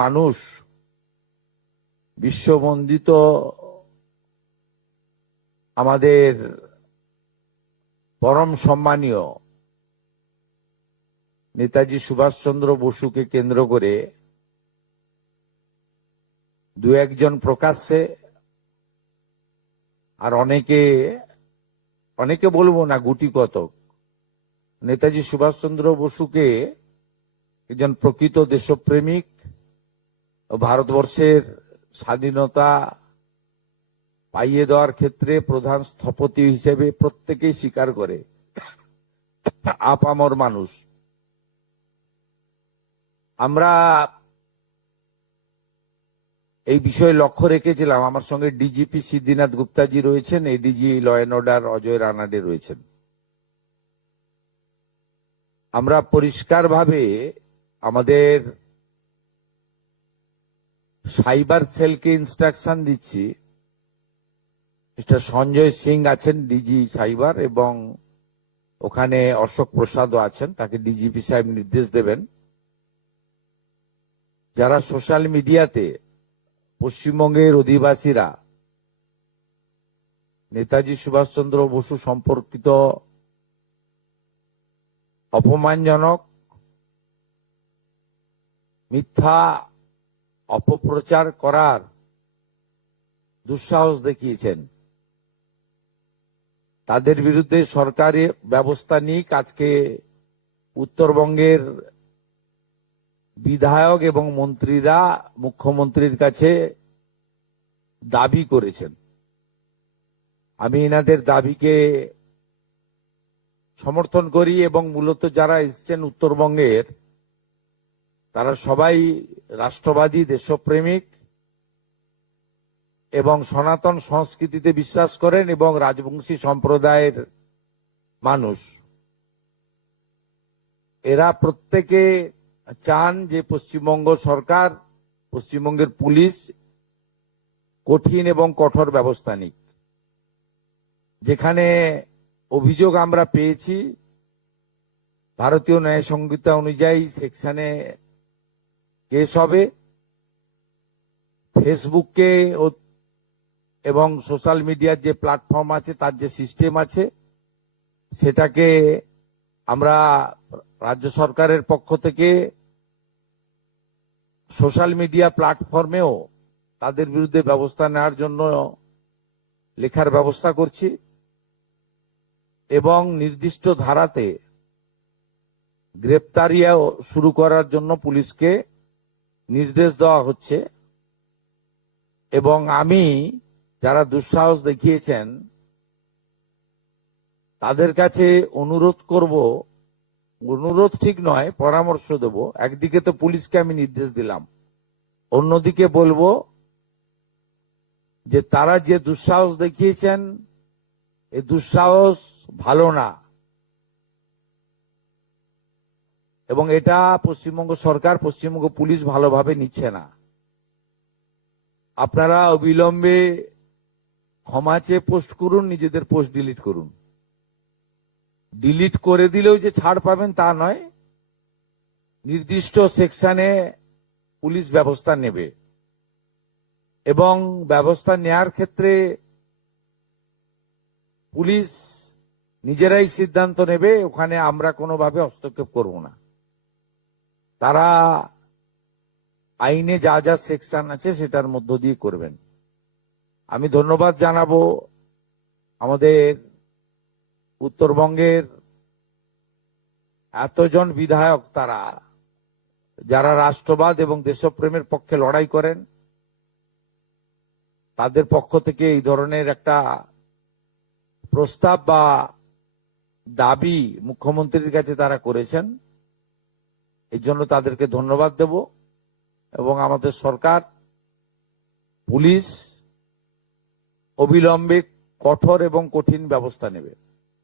মানুষ বিশ্ববন্দিত আমাদের পরম সম্মানীয় নেতাজি সুভাষচন্দ্র বসুকে কেন্দ্র করে দু একজন প্রকাশ্যে আর অনেকে বলবো না, গুটি কতক নেতাজি সুভাষচন্দ্র বসুকে একজন প্রকৃত দেশপ্রেমিক ও ভারতবর্ষের স্বাধীনতা পাইয়ে দেওয়ার ক্ষেত্রে প্রধান স্থপতি হিসেবে প্রত্যেকেই স্বীকার করে। আপামর মানুষ আমরা এই বিষয়ে লক্ষ্য রেখেছিলাম। আমার সঙ্গে ডিজিপি সিদ্ধিনাথ গুপ্তাজি রয়েছেন, ADG law and order Ajay Ranade রয়েছেন। আমরা পরিষ্কারভাবে আমাদের সাইবার সেলকে ইনস্ট্রাকশন দিচ্ছি। মিস্টার সঞ্জয় সিং আছেন ডিজি সাইবার, এবং ওখানে অশোক প্রসাদও আছেন, তাকে ডিজিপি সাহেব নির্দেশ দেবেন যারা সোশ্যাল মিডিয়াতে পশ্চিমবঙ্গের অধিবাসীরা নেতাজি সুভাষচন্দ্র বসু সম্পর্কিত অপমানজনক মিথ্যা অপপ্রচার করার দুঃসাহস দেখিয়েছেন, তাদের বিরুদ্ধে সরকারি ব্যবস্থা নিক। আজকে উত্তরবঙ্গের বিধায়ক এবং মন্ত্রীরা মুখ্যমন্ত্রীর কাছে দাবি করেছেন। আমি এনাদের দাবিকে সমর্থন করি, এবং মূলত যারা এসছেন উত্তরবঙ্গের তারা সবাই রাষ্ট্রবাদী, দেশপ্রেমিক এবং সনাতন সংস্কৃতিতে বিশ্বাস করেন এবং রাজবংশী সম্প্রদায়ের মানুষ। এরা প্রত্যেকে চান যে পশ্চিমবঙ্গ সরকার, পশ্চিমবঙ্গের পুলিশ কঠিন এবং কঠোর ব্যবস্থা নিক। যেখানে অভিযোগ আমরা পেয়েছি ভারতীয় ন্যায় সংহিতা অনুযায়ী সেকশনে কেস হবে। ফেসবুককে এবং সোশ্যাল মিডিয়ার যে প্ল্যাটফর্ম আছে, তার যে সিস্টেম আছে, সেটাকে আমরা রাজ্য সরকারের পক্ষ থেকে সোশ্যাল মিডিয়া প্ল্যাটফর্মেও তাদের বিরুদ্ধে ব্যবস্থা নেওয়ার জন্য লেখার ব্যবস্থা করছি, এবং নির্দিষ্ট ধারাতে গ্রেপ্তারিও শুরু করার জন্য পুলিশকে নির্দেশ দেওয়া হচ্ছে। এবং আমি যারা দুঃসাহস দেখিয়েছেন তাদের কাছে অনুরোধ করব, অনুরোধ ঠিক নয়, পরামর্শ দেব। একদিকে তো পুলিশকে আমি নির্দেশ দিলাম, অন্যদিকে বলবো যে তারা যে দুঃসাহস দেখিয়েছেন এই দুঃসাহস ভালো না, এবং এটা পশ্চিমবঙ্গ সরকার, পশ্চিমবঙ্গ পুলিশ ভালোভাবে নিচ্ছে না। আপনারা অবিলম্বে ক্ষমা চেয়ে পোস্ট করুন, নিজেদের পোস্ট ডিলিট করুন। ডিলিট করে দিলেও যে ছাড় পাবেন তা নয়, নির্দিষ্ট সেকশনে পুলিশ ব্যবস্থা নেবে, এবং ব্যবস্থা নেয়ার ক্ষেত্রে পুলিশ নিজেরাই সিদ্ধান্ত নেবে, ওখানে আমরা কোনোভাবে হস্তক্ষেপ করব না। তারা আইনে যা যা সেকশন আছে সেটার মধ্য দিয়ে করবেন। আমি ধন্যবাদ জানাবো আমাদের উত্তরবঙ্গের এতজন বিধায়ক, তারা যারা রাষ্ট্রবাদ এবং দেশপ্রেমের পক্ষে লড়াই করেন, তাদের পক্ষ থেকে এই ধরনের একটা প্রস্তাব বা দাবি মুখ্যমন্ত্রীর কাছে তারা করেছেন। এই জন্য তাদেরকে ধন্যবাদ দেব, এবং আমাদের সরকার, পুলিশ অবিলম্বে কঠোর এবং কঠিন ব্যবস্থা নেবে।